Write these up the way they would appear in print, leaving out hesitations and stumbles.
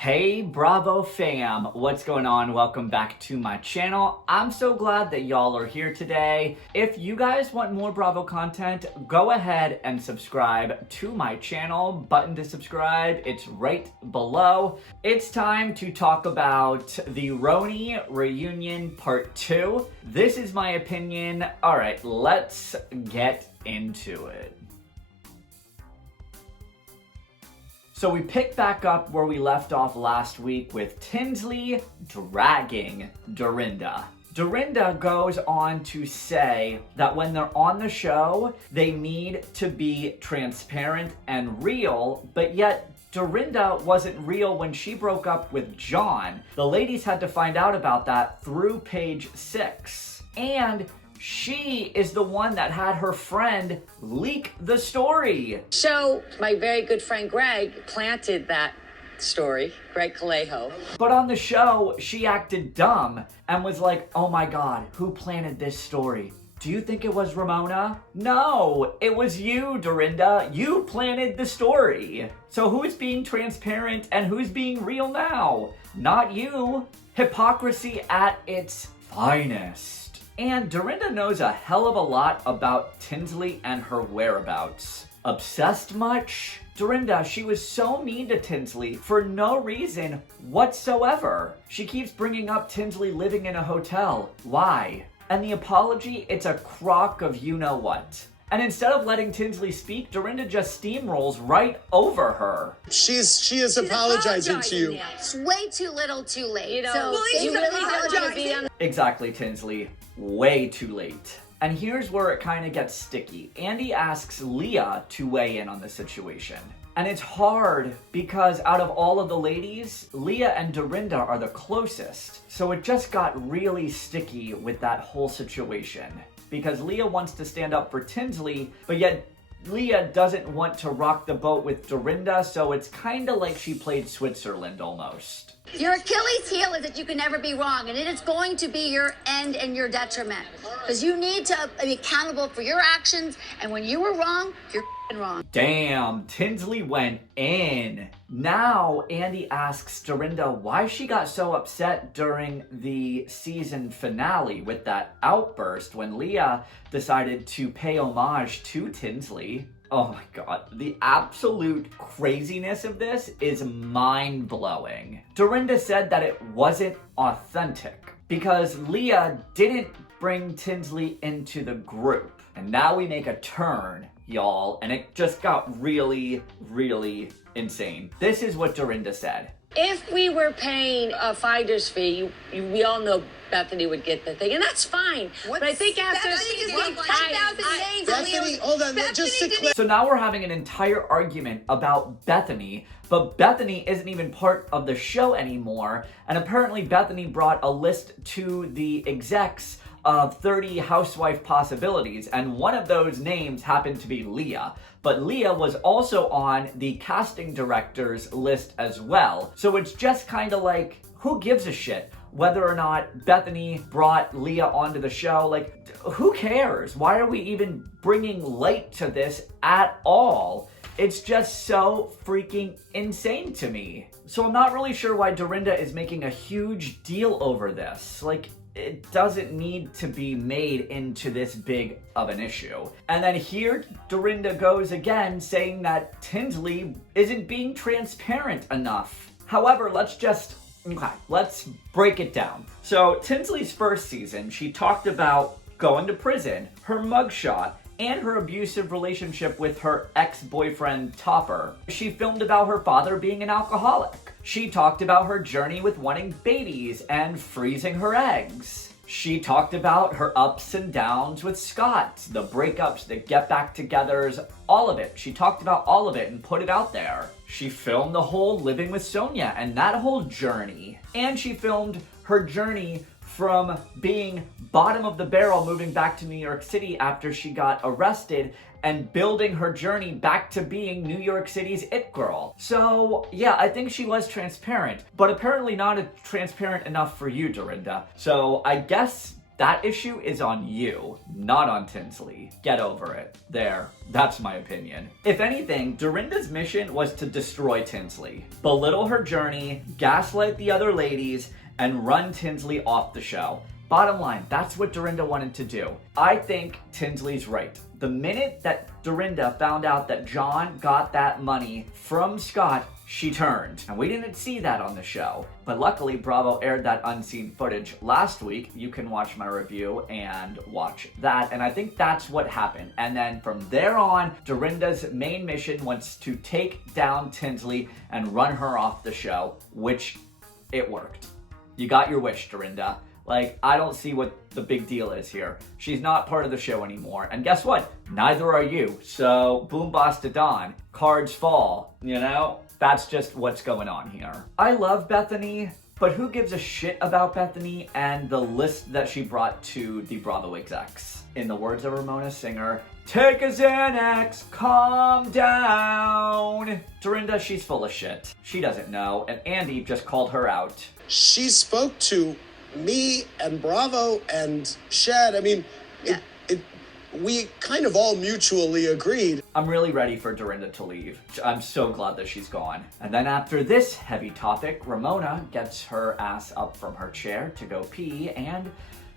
Hey Bravo fam, what's going on? Welcome back to my channel. I'm so glad that y'all are here today. If you guys want more Bravo content, go ahead and subscribe to my channel. Button to subscribe, it's right below. It's time to talk about the RHONY reunion part 2. This is my opinion. All right, let's get into it. So we pick back up where we left off last week with Tinsley dragging Dorinda. Dorinda goes on to say that when they're on the show, they need to be transparent and real, but yet Dorinda wasn't real when she broke up with John. The ladies had to find out about that through page 6. And she is the one that had her friend leak the story. So my very good friend Greg planted that story, Greg Calejo. But on the show, she acted dumb and was like, oh my God, who planted this story? Do you think it was Ramona? No, it was you, Dorinda. You planted the story. So who's being transparent and who's being real now? Not you. Hypocrisy at its finest. And Dorinda knows a hell of a lot about Tinsley and her whereabouts. Obsessed much? Dorinda, she was so mean to Tinsley for no reason whatsoever. She keeps bringing up Tinsley living in a hotel. Why? And the apology, it's a crock of you-know-what. And instead of letting Tinsley speak, Dorinda just steamrolls right over her. She is apologizing to you. It's way too little, too late. You know, so you really don't want to be on. Exactly, Tinsley. Way too late. And here's where it kind of gets sticky. Andy asks Leah to weigh in on the situation. And it's hard because out of all of the ladies, Leah and Dorinda are the closest. So it just got really sticky with that whole situation. Because Leah wants to stand up for Tinsley, but yet Leah doesn't want to rock the boat with Dorinda, so it's kind of like she played Switzerland almost. your Achilles heel is that you can never be wrong, and it is going to be your end and your detriment. Because you need to be accountable for your actions, and when you were wrong, you're wrong. Damn, Tinsley went in. Now, Andy asks Dorinda why she got so upset during the season finale with that outburst when Leah decided to pay homage to Tinsley. Oh my God, the absolute craziness of this is mind-blowing. Dorinda said that it wasn't authentic because Leah didn't bring Tinsley into the group. And now we make a turn, y'all, and it just got really, really insane. This is what Dorinda said. If we were paying a finder's fee, we all know Bethany would get the thing, and that's fine. But I think after Bethany, hold on, just to clarify. So now we're having an entire argument about Bethany, but Bethany isn't even part of the show anymore, and apparently Bethany brought a list to the execs of 30 housewife possibilities, and one of those names happened to be Leah. But Leah was also on the casting director's list as well. So it's just kind of like, who gives a shit whether or not Bethany brought Leah onto the show? Like, who cares? Why are we even bringing light to this at all? It's just so freaking insane to me. So I'm not really sure why Dorinda is making a huge deal over this. Like, it doesn't need to be made into this big of an issue. And then here Dorinda goes again saying that Tinsley isn't being transparent enough. However, let's break it down. So Tinsley's first season, she talked about going to prison, her mugshot, and her abusive relationship with her ex-boyfriend Topper. She filmed about her father being an alcoholic. She talked about her journey with wanting babies and freezing her eggs. She talked about her ups and downs with Scott, the breakups, the get back togethers, all of it. She talked about all of it and put it out there. She filmed the whole living with Sonia and that whole journey. And she filmed her journey from being bottom of the barrel moving back to New York City after she got arrested and building her journey back to being New York City's it girl. So yeah, I think she was transparent, but apparently not transparent enough for you, Dorinda. So I guess That issue is on you, not on Tinsley. Get over it. There. That's my opinion. If anything, Dorinda's mission was to destroy Tinsley, belittle her journey, gaslight the other ladies, and run Tinsley off the show. Bottom line, that's what Dorinda wanted to do. I think Tinsley's right. The minute that Dorinda found out that John got that money from Scott, she turned. And we didn't see that on the show. But luckily, Bravo aired that unseen footage last week. You can watch my review and watch that. And I think that's what happened. And then from there on, Dorinda's main mission was to take down Tinsley and run her off the show, which it worked. You got your wish, Dorinda. Like, I don't see what the big deal is here. She's not part of the show anymore. And guess what? Neither are you. So, boom, boss to Don. Cards fall, you know? That's just what's going on here. I love Bethany, but who gives a shit about Bethany and the list that she brought to the Bravo execs? In the words of Ramona Singer, take a Xanax, calm down. Dorinda, she's full of shit. She doesn't know, and Andy just called her out. She spoke to me and Bravo and Shed. I mean, we kind of all mutually agreed. I'm really ready for Dorinda to leave. I'm so glad that she's gone. And then after this heavy topic, Ramona gets her ass up from her chair to go pee and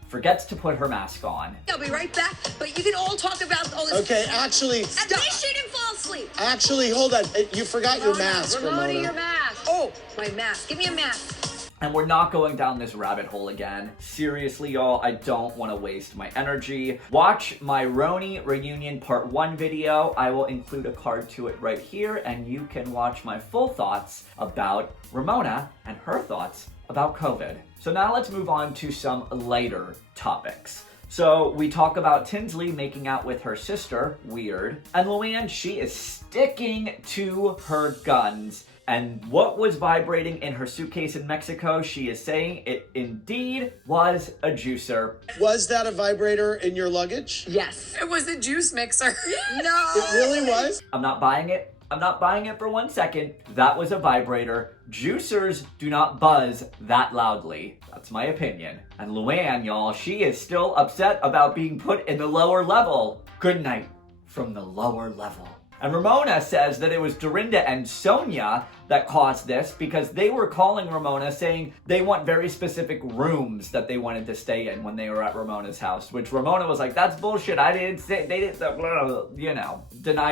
forgets to put her mask on. I'll be right back, but you can all talk about all this. Okay, actually, At least she didn't fall asleep. actually, hold on. You forgot your mask, Ramona, your Ramona. mask. Oh, my mask. Give me a mask. And we're not going down this rabbit hole again. Seriously, y'all, I don't want to waste my energy. Watch my RHONY reunion part 1 video. I will include a card to it right here, and you can watch my full thoughts about Ramona and her thoughts about COVID. So now let's move on to some lighter topics. So we talk about Tinsley making out with her sister, weird. And Luann, she is sticking to her guns. And what was vibrating in her suitcase in Mexico, she is saying it indeed was a juicer. Was that a vibrator in your luggage? Yes. It was a juice mixer. No. It really was? I'm not buying it. I'm not buying it for 1 second. That was a vibrator. Juicers do not buzz that loudly. That's my opinion. And Luann, y'all, she is still upset about being put in the lower level. Good night from the lower level. And Ramona says that it was Dorinda and Sonia that caused this because they were calling Ramona saying they want very specific rooms that they wanted to stay in when they were at Ramona's house, which Ramona was like, that's bullshit. I didn't say, they didn't, blah, blah, you know, deny.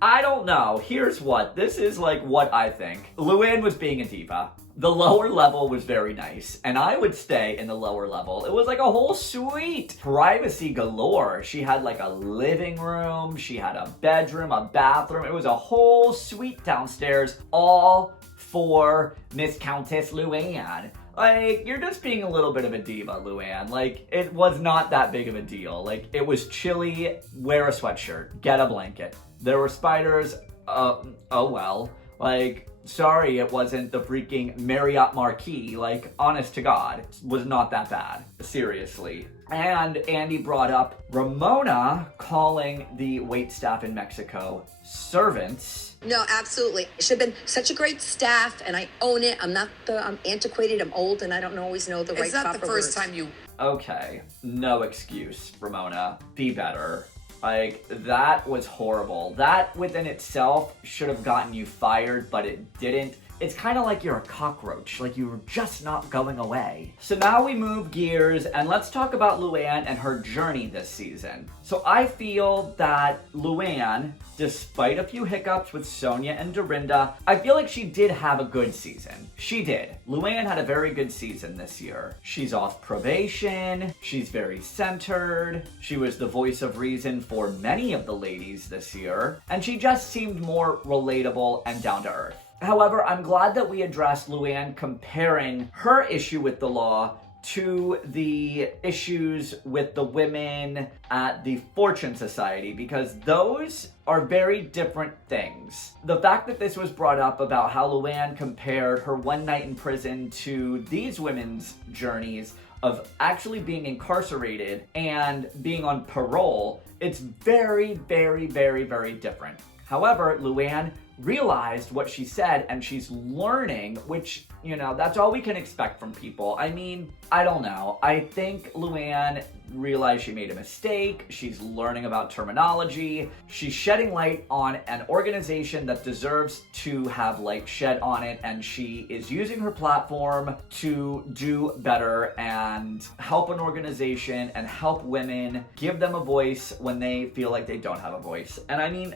I don't know. Here's what, this is like what I think. Luann was being a diva. The lower level was very nice, and I would stay in the lower level. It was like a whole suite. Privacy galore. She had like a living room, she had a bedroom, a bathroom. It was a whole suite downstairs, all for Miss Countess Luann. Like, you're just being a little bit of a diva, Luann. Like, it was not that big of a deal. Like, it was chilly, wear a sweatshirt, get a blanket. There were spiders, oh well. Like, sorry it wasn't the freaking Marriott Marquis. Like, honest to God, it was not that bad. Seriously. And Andy brought up Ramona calling the waitstaff in Mexico servants. No, absolutely. It should have been such a great staff, and I own it. I'm antiquated, I'm old, and I don't always know the right It's not proper the first words. time you... Okay, no excuse, Ramona. Be better. Like, that was horrible. That within itself should have gotten you fired, but it didn't. It's kind of like you're a cockroach, like you were just not going away. So now we move gears and let's talk about Luann and her journey this season. So I feel that Luann, despite a few hiccups with Sonia and Dorinda, I feel like she did have a good season. She did. Luann had a very good season this year. She's off probation, she's very centered, she was the voice of reason for many of the ladies this year, and she just seemed more relatable and down to earth. However, I'm glad that we addressed Luann comparing her issue with the law to the issues with the women at the Fortune Society, because those are very different things. The fact that this was brought up about how Luann compared her one night in prison to these women's journeys of actually being incarcerated and being on parole, it's very, very, very, very different. However, Luann realized what she said and she's learning, which, you know, that's all we can expect from people. I mean, I don't know. I think Luann realized she made a mistake. She's learning about terminology. She's shedding light on an organization that deserves to have light shed on it, and she is using her platform to do better and help an organization and help women, give them a voice when they feel like they don't have a voice. And I mean,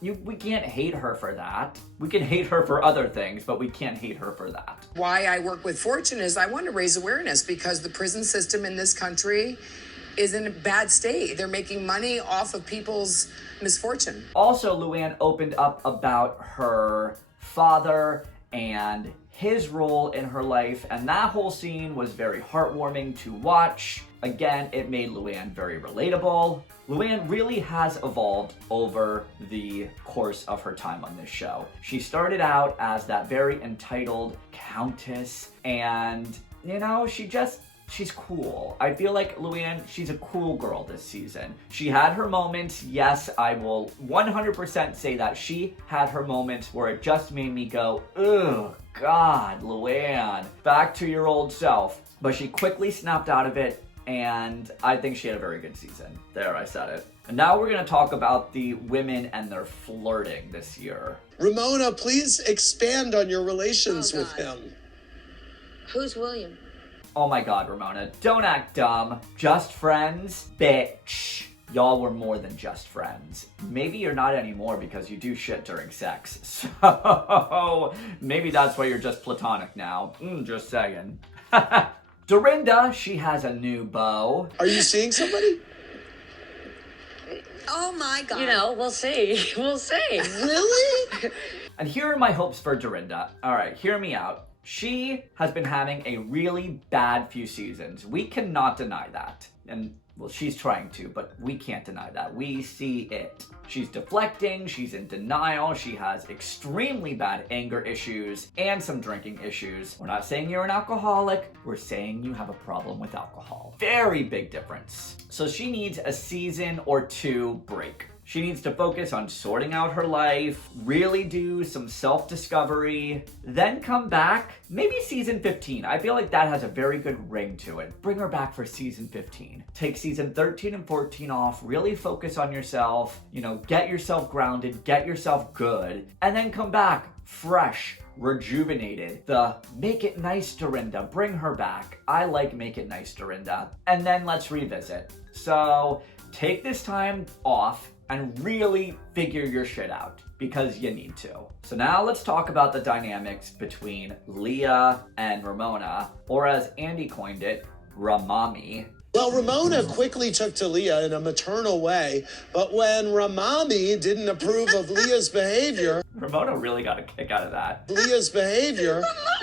we can't hate her for that. We can hate her for other things, but we can't hate her for that. Why I work with Fortune is I want to raise awareness because the prison system in this country is in a bad state. They're making money off of people's misfortune. Also, Luann opened up about her father and his role in her life, and that whole scene was very heartwarming to watch. Again, it made Luann very relatable. Luann really has evolved over the course of her time on this show. She started out as that very entitled countess, and, you know, she's cool. I feel like Luann, she's a cool girl this season. She had her moments. Yes, I will 100% say that she had her moments where it just made me go, ugh, God, Luann, back to your old self. But she quickly snapped out of it, and I think she had a very good season. There, I said it. And now we're gonna talk about the women and their flirting this year. Ramona, please expand on your relations with him. Who's William? Oh my God, Ramona, don't act dumb. Just friends? Bitch. Y'all were more than just friends. Maybe you're not anymore because you do shit during sex. So maybe that's why you're just platonic now. Just saying. Dorinda, she has a new beau. Are you seeing somebody? Oh my God. You know, we'll see. We'll see. Really? And here are my hopes for Dorinda. All right, hear me out. She has been having a really bad few seasons. We cannot deny that. And, well, she's trying to, but we can't deny that. We see it. She's deflecting, she's in denial, she has extremely bad anger issues and some drinking issues. We're not saying you're an alcoholic, we're saying you have a problem with alcohol. Very big difference. So she needs a season or two break. She needs to focus on sorting out her life, really do some self-discovery, then come back, maybe season 15. I feel like that has a very good ring to it. Bring her back for season 15. Take season 13 and 14 off, really focus on yourself, you know, get yourself grounded, get yourself good, and then come back fresh, rejuvenated. The Make It Nice Dorinda, bring her back. I like Make It Nice Dorinda. And then let's revisit. So take this time off and really figure your shit out because you need to. So now let's talk about the dynamics between Leah and Ramona, or as Andy coined it, Ramami. Well, Ramona quickly took to Leah in a maternal way, but when Ramami didn't approve of Leah's behavior, Ramona really got a kick out of that.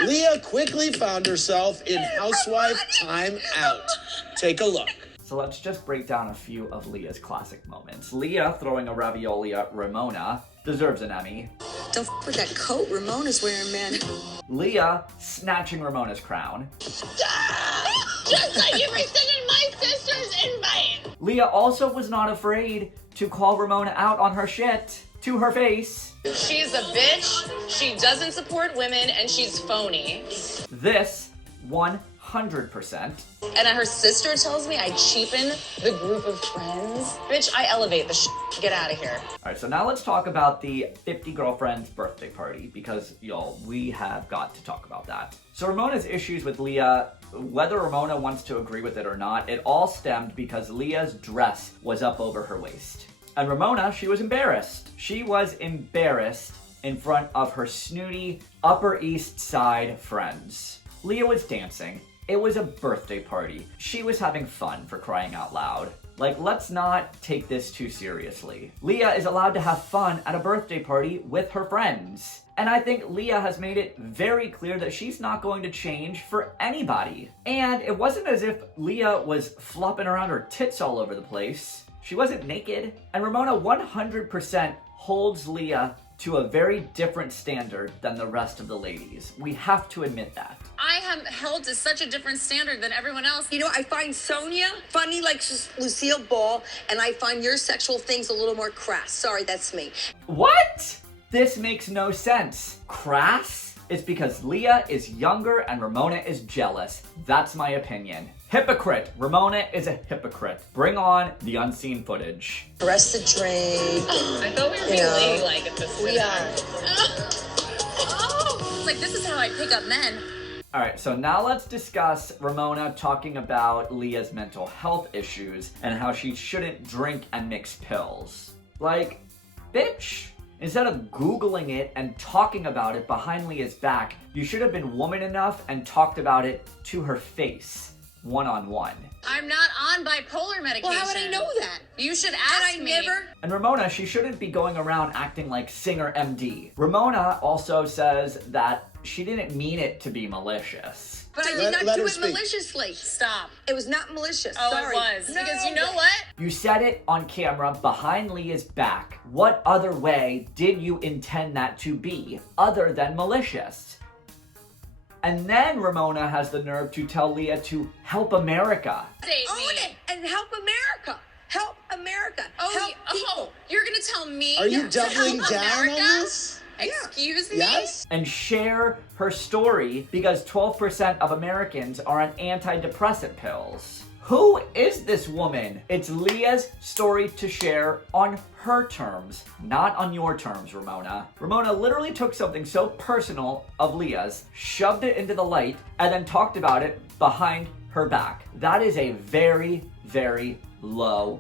Leah quickly found herself in housewife time out. Take a look. So let's just break down a few of Leah's classic moments. Leah throwing a ravioli at Ramona deserves an Emmy. Don't f with that coat Ramona's wearing, man. Leah snatching Ramona's crown. Just like you rescinded my sister's invite. Leah also was not afraid to call Ramona out on her shit to her face. She's a bitch, she doesn't support women, and she's phony. This 100%. And her sister tells me I cheapen the group of friends. Bitch, I elevate the shit. Get out of here. All right, so now let's talk about the 50 Girlfriends birthday party because, y'all, we have got to talk about that. So Ramona's issues with Leah, whether Ramona wants to agree with it or not, it all stemmed because Leah's dress was up over her waist. And Ramona, she was embarrassed. She was embarrassed in front of her snooty Upper East Side friends. Leah was dancing. It was a birthday party. She was having fun, for crying out loud. Like, let's not take this too seriously. Leah is allowed to have fun at a birthday party with her friends. And I think Leah has made it very clear that she's not going to change for anybody. And it wasn't as if Leah was flopping around her tits all over the place. She wasn't naked. And Ramona 100% holds Leah to a very different standard than the rest of the ladies. We have to admit that. I am held to such a different standard than everyone else. You know, I find Sonia funny like Lucille Ball, and I find your sexual things a little more crass. Sorry, that's me. What? This makes no sense. Crass? It's because Leah is younger and Ramona is jealous. That's my opinion. Hypocrite. Ramona is a hypocrite. Bring on the unseen footage. Rest the drink. I thought we were being ladylike at this We are. It's like, this is how I pick up men. All right, so now let's discuss Ramona talking about Leah's mental health issues and how she shouldn't drink and mix pills. Like, bitch, instead of Googling it and talking about it behind Leah's back, you should have been woman enough and talked about it to her face, one-on-one. I'm not on bipolar medication. Well, how would I know that? You should ask me. And Ramona, she shouldn't be going around acting like Singer MD. Ramona also says that she didn't mean it to be malicious. But I Let did not her do it speak. maliciously. Stop. It was not malicious. Oh, Sorry. it was. No, Because you know what? You said it on camera behind Leah's back. What other way did you intend that to be other than malicious? And then Ramona has the nerve to tell Leah to help America. Save Own me. it and help America. Help America. Help people. You're gonna tell me? Are you to help doubling down on America? this? Excuse me? Yes? And share her story because 12% of Americans are on antidepressant pills. Who is this woman? It's Leah's story to share on her terms, not on your terms, Ramona. Ramona literally took something so personal of Leah's, shoved it into the light, and then talked about it behind her back. That is a very, very low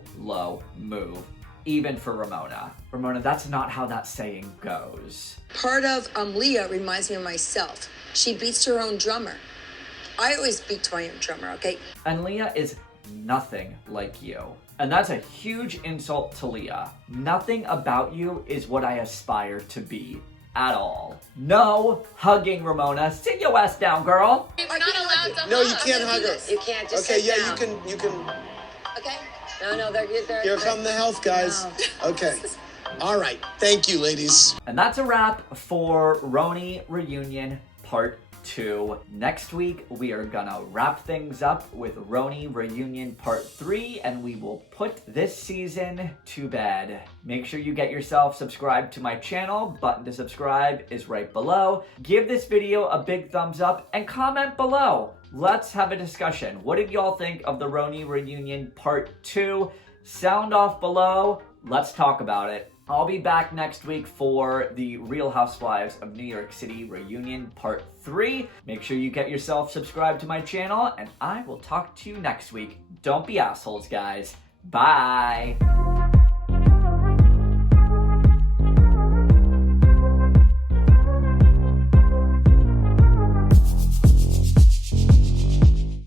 move, even for Ramona. Ramona, that's not how that saying goes. Part of Leah reminds me of myself. She beats her own drummer. I always beat my own drummer, okay? And Leah is nothing like you. And that's a huge insult to Leah. Nothing about you is what I aspire to be at all. No hugging, Ramona. Sit your ass down, girl. You're not allowed to hug. No, you can't hug her. You can't just Okay, sit yeah, down. you can. Okay? No, they're Here come the health guys. Okay. All right. Thank you, ladies. And that's a wrap for RHONY Reunion Part 2. Next week, we are gonna wrap things up with RHONY Reunion Part 3, and we will put this season to bed. Make sure you get yourself subscribed to my channel. Button to subscribe is right below. Give this video a big thumbs up and comment below. Let's have a discussion. What did y'all think of the RHONY Reunion Part 2? Sound off below. Let's talk about it. I'll be back next week for the Real Housewives of New York City Reunion Part 3. Make sure you get yourself subscribed to my channel, and I will talk to you next week. Don't be assholes, guys. Bye.